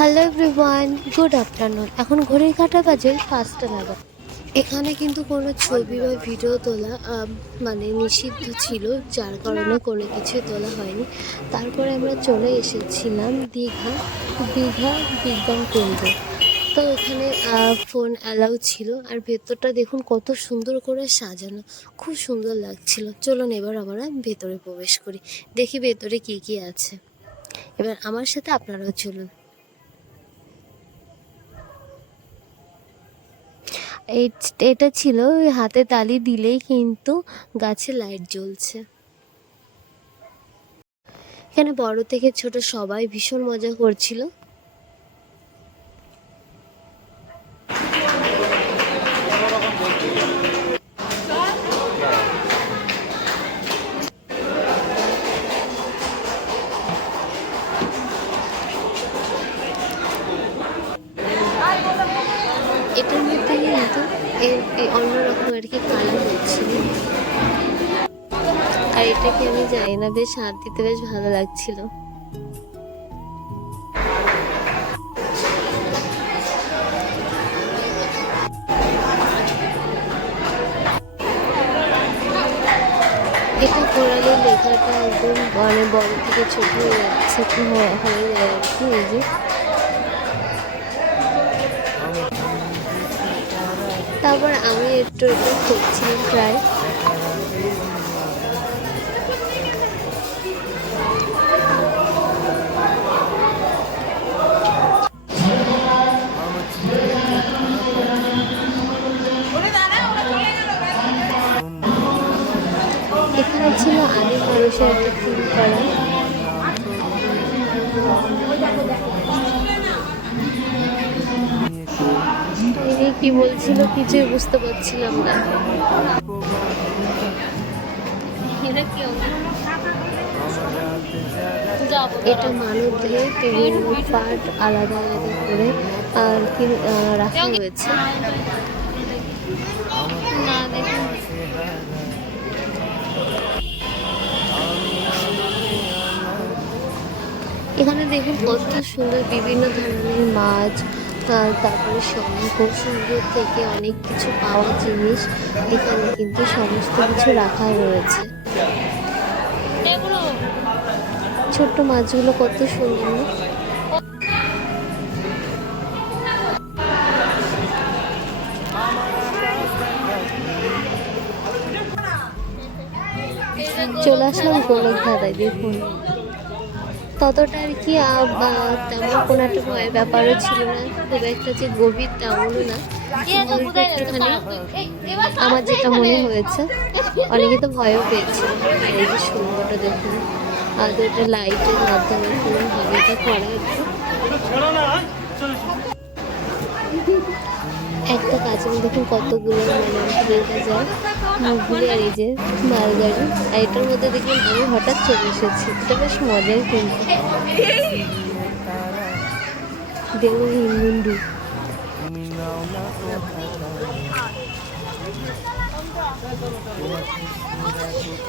Hello everyone, good afternoon. এখন ঘড়ির কাঁটা বাজে 5টা নাগাদ। এখানে কিন্তু কোনো ছবি বা ভিডিও তোলা মানে নিষিদ্ধ ছিল, যার কারণে কোনো কিছুই তোলা হয়নি। তারপরে আমরা চলে এসেছিলাম দীঘা। দীঘা বিজ্ঞান কেন্দ্র। তো এখানে ফোন অ্যালাউ ছিল, আর ভেতরটা দেখুন কত সুন্দর করে সাজানো, খুব সুন্দর লাগছিল। চলুন এবার আমরা ভেতরে প্রবেশ করি, দেখি ভেতরে কি কি আছে। এবার আমার সাথে আপনারাও চলুন। এটা ছিল ওই হাতে তালি দিলেই কিন্তু গাছে লাইট জ্বলছে। এখানে বড় থেকে ছোট সবাই ভীষণ মজা করছিল। এটার মধ্যে কিন্তু অন্যরকম আর কি কালার হচ্ছিল, আর এটাকে আমি জানি না, বেশ হাত দিতে বেশ ভালো লাগছিল। এটা ঘোরালে লেখাটা একদম মানে বড় থেকে ছোট হয়ে যাচ্ছে, হয়ে যায় আর কি। এই যে তারপর আমি একটু একটু করছিলাম ট্রাই। এখানে ছিল আদিম মানুষের একটা ফিল করা। তিনি কি বলছিল কিছুই বুঝতে পারছিলাম না। এটা মানব দেহের বিভিন্ন পার্ট আলাদা আলাদা করে আর কি রাখা হয়েছে। এখানে দেখুন কত সুন্দর বিভিন্ন ধরনের মাছ, তারপরে শঙ্খ সুন্দর থেকে অনেক কিছু পাওয়া জিনিস এখানে কিন্তু সমস্ত কিছু রাখা রয়েছে। ছোট্ট মাছগুলো কত সুন্দর না? চলে আসলাম গোলক ধাঁধায়। দেখুন ততটা আর কি তেমন কোনো একটা ভয়ের ব্যাপারও ছিল না, খুব একটা যে গভীর তেমনও না, একটুখানি আমার যেটা মনে হয়েছে। অনেকে তো ভয়ও পেয়েছিল। আর এই যে সুন্দরটা দেখুন, আর এটা লাইটের মাধ্যমে পুরো হাবিটা করা একটা কাজে দেখুন কতগুলো মানে দেখা যায় মুখগুলি। আর এই যে মালগাড়ি, আর এটার মধ্যে দেখুন আমি হঠাৎ চলে এসেছি। এটা বেশ মজার কিন্তু। দেখুন হিন্দু।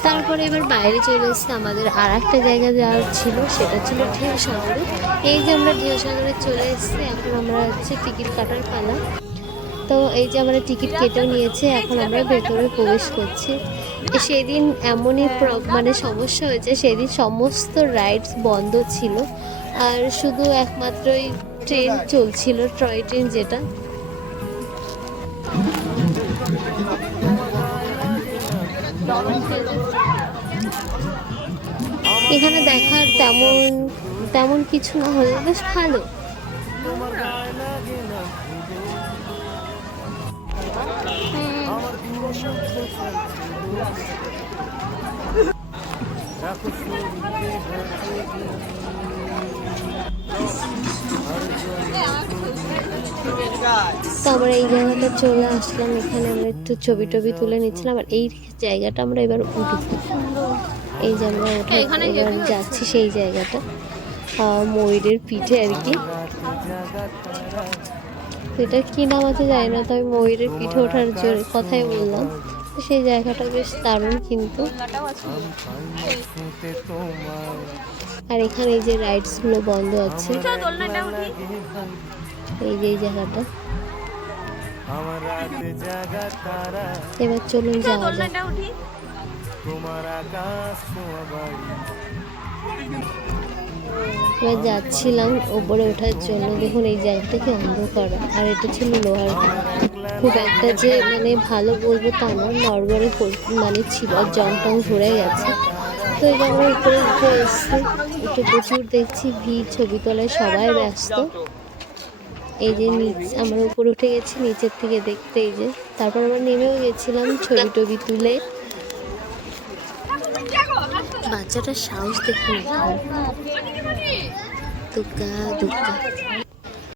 তারপরে এবার বাইরে চলে এসেছে। আমাদের আর একটা জায়গা যাওয়ার ছিল, সেটা ছিল ঢেউ সাগরে। এই যে আমরা ঢেউ সাগরে চলে এসেছি, এখন আমরা হচ্ছে টিকিট কাটার পালা। তো এই যে আমরা টিকিট কেটেও নিয়েছি, এখন আমরা ভেতরে প্রবেশ করছি। সেদিন এমনই মানে সমস্যা হয়েছে, সেদিন সমস্ত রাইডস বন্ধ ছিল, আর শুধু একমাত্রই ট্রেন চলছিল, টয় ট্রেন যেটা। এখানে দেখার তেমন তেমন কিছু না হলে বেশ ভালো। তো আমরা এই জায়গাটা চলে আসলাম, এখানে আমরা একটু ছবি টবি তুলে নিচ্ছিলাম। আর এই জায়গাটা আমরা এবার উঠবো। এই যে আমরা এবার যাচ্ছি সেই জায়গাটা, ময়ূরের পিঠে আর কি। এটা কি নাম আছে জানি না, তো আমি ময়ূরের পিঠে ওঠার কথাই বললাম। তো সেই জায়গাটা বেশ দারুণ কিন্তু। আর এখানে এই যে রাইডস গুলো বন্ধ আছে, এই যে এই জায়গাটা। এবার চলুন যাওয়া যাক। এবার যাচ্ছিলাম ওপরে ওঠার জন্য। দেখুন এই জায়গাটা কি অন্ধকার, আর এটা ছিল লোহার। খুব একটা যে মানে ভালো বলবো তা না, নড়বড়ে মানে ছিল, আর জং টং ধরে গেছে। তো এই আমরা উপরে উঠে এসছি, একটু প্রচুর দেখছি ভিড়, ছবি তোলায় সবাই ব্যস্ত। এই যে আমরা উপরে উঠে গেছি নিচের থেকে দেখতে, এই যে তারপর আমরা নেমেও গেছিলাম ছবি টবি তুলে। বাচ্চাটার সাহস দেখুন, দুগ্গা দুগ্গা।